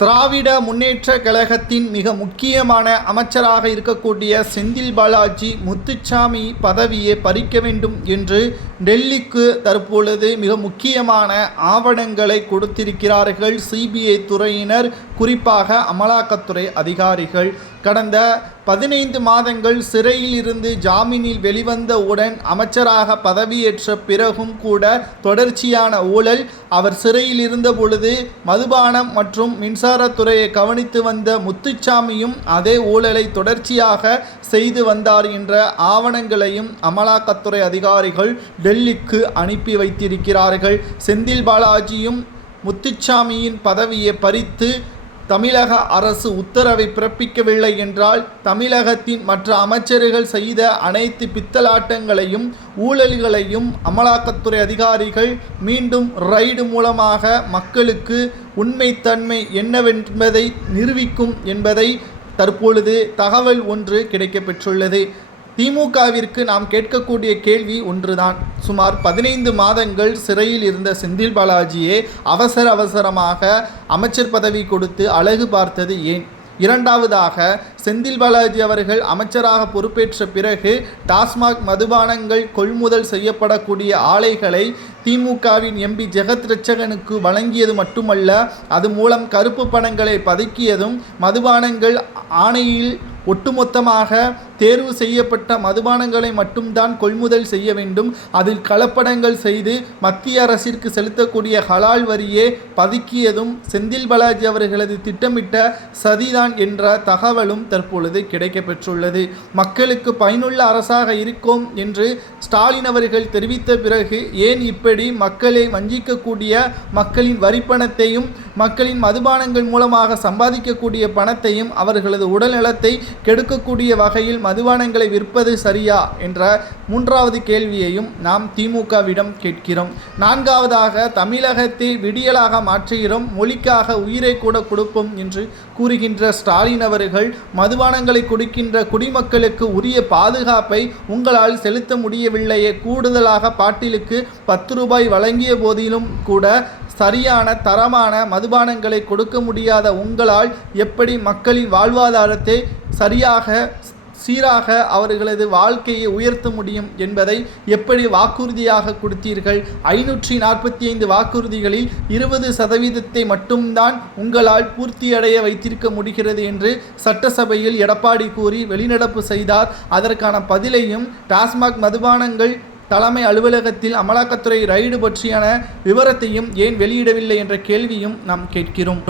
திராவிட முன்னேற்ற கழகத்தின் மிக முக்கியமான அமைச்சராக இருக்கக்கூடிய செந்தில் பாலாஜி முத்துசாமி பதவியை பறிக்க வேண்டும் என்று டெல்லிக்கு தற்பொழுது மிக முக்கியமான ஆவணங்களை கொடுத்திருக்கிறார்கள் சிபிஐ துறையினர், குறிப்பாக அமலாக்கத்துறை அதிகாரிகள். கடந்த 15 மாதங்கள் சிறையில் இருந்து ஜாமீனில் வெளிவந்தவுடன் அமைச்சராக பதவியேற்ற பிறகும் கூட தொடர்ச்சியான ஊழல். அவர் சிறையில் இருந்த பொழுது மதுபானம் மற்றும் மின்சாரத்துறையை கவனித்து வந்த முத்துசாமியும் அதே ஊழலை தொடர்ச்சியாக செய்து வந்தார் என்ற ஆவணங்களையும் அமலாக்கத்துறை அதிகாரிகள் டெல்லிக்கு அனுப்பி வைத்திருக்கிறார்கள். செந்தில் பாலாஜியும் முத்துசாமியின் பதவியை பறித்து தமிழக அரசு உத்தரவை பிறப்பிக்கவில்லை என்றால் தமிழகத்தின் மற்ற அமைச்சர்கள் செய்த அனைத்து பித்தலாட்டங்களையும் ஊழல்களையும் அமலாக்கத்துறை அதிகாரிகள் மீண்டும் ரைடு மூலமாக மக்களுக்கு உண்மைத்தன்மை என்னவென்பதை நிரூபிக்கும் என்பதை தற்பொழுது தகவல் ஒன்று கிடைக்கப்பெற்றுள்ளது. திமுகவிற்கு நாம் கேட்கக்கூடிய கேள்வி ஒன்றுதான். சுமார் 15 மாதங்கள் சிறையில் இருந்த செந்தில் பாலாஜியே அவசரமாக அமைச்சர் பதவி கொடுத்து அழகு பார்த்தது ஏன்? இரண்டாவதாக, செந்தில் பாலாஜி அவர்கள் அமைச்சராக பொறுப்பேற்ற பிறகு டாஸ்மாக் மதுபானங்கள் கொள்முதல் செய்யப்படக்கூடிய ஆலைகளை திமுகவின் எம்பி ஜெகத் ரட்சகனுக்கு வழங்கியது மட்டுமல்ல, அது மூலம் கருப்பு பணங்களை பதுக்கியதும், மதுபானங்கள் ஆணையில் ஒட்டுமொத்தமாக தேர்வு செய்யப்பட்ட மதுபானங்களை மட்டும்தான் கொள்முதல் செய்ய வேண்டும், அதில் கலப்படங்கள் செய்து மத்திய அரசிற்கு செலுத்தக்கூடிய ஹலால் வரியே பதுக்கியதும் செந்தில் பாலாஜி அவர்களது திட்டமிட்ட சதிதான் என்ற தகவலும் தற்பொழுது கிடைக்கப்பெற்றுள்ளது. மக்களுக்கு பயனுள்ள அரசாக இருக்கும் என்று ஸ்டாலின் அவர்கள் தெரிவித்த பிறகு ஏன் இப்படி மக்களை வஞ்சிக்கக்கூடிய, மக்களின் வரிப்பணத்தையும் மக்களின் மதுபானங்கள் மூலமாக சம்பாதிக்கக்கூடிய பணத்தையும் அவர்களது உடல்நலத்தை கெடுக்கக்கூடிய வகையில் மதுபானங்களை விற்பது சரியா என்ற மூன்றாவது கேள்வியையும் நாம் திமுகவிடம் கேட்கிறோம். நான்காவதாக, தமிழகத்தை விடியலாக மாற்றுகிறோம், மொழிக்காக உயிரை கூட கொடுப்போம் என்று கூறுகின்ற ஸ்டாலின் அவர்கள் மதுபானங்களை குடிக்கின்ற குடிமக்களுக்கு உரிய பாதுகாப்பை உங்களால் செலுத்த முடியவில்லையே, கூடுதலாக பாட்டிலுக்கு 10 ரூபாய் வழங்கிய போதிலும் கூட சரியான தரமான மதுபானங்களை கொடுக்க முடியாத உங்களால் எப்படி மக்களின் வாழ்வாதாரத்தை சீராக அவர்களது வாழ்க்கையை உயர்த்த முடியும் என்பதை எப்படி வாக்குறுதியாக கொடுத்தீர்கள்? 545 வாக்குறுதிகளில் 20% மட்டும்தான் உங்களால் பூர்த்தியடைய வைத்திருக்க முடிகிறது என்று சட்டசபையில் எடப்பாடி கூறி வெளிநடப்பு செய்தார். அதற்கான பதிலையும் டாஸ்மாக் மதுபானங்கள் தலைமை அலுவலகத்தில் அமலாக்கத்துறை ரைடு பற்றியான விவரத்தையும் ஏன் வெளியிடவில்லை என்ற கேள்வியும் நாம் கேட்கிறோம்.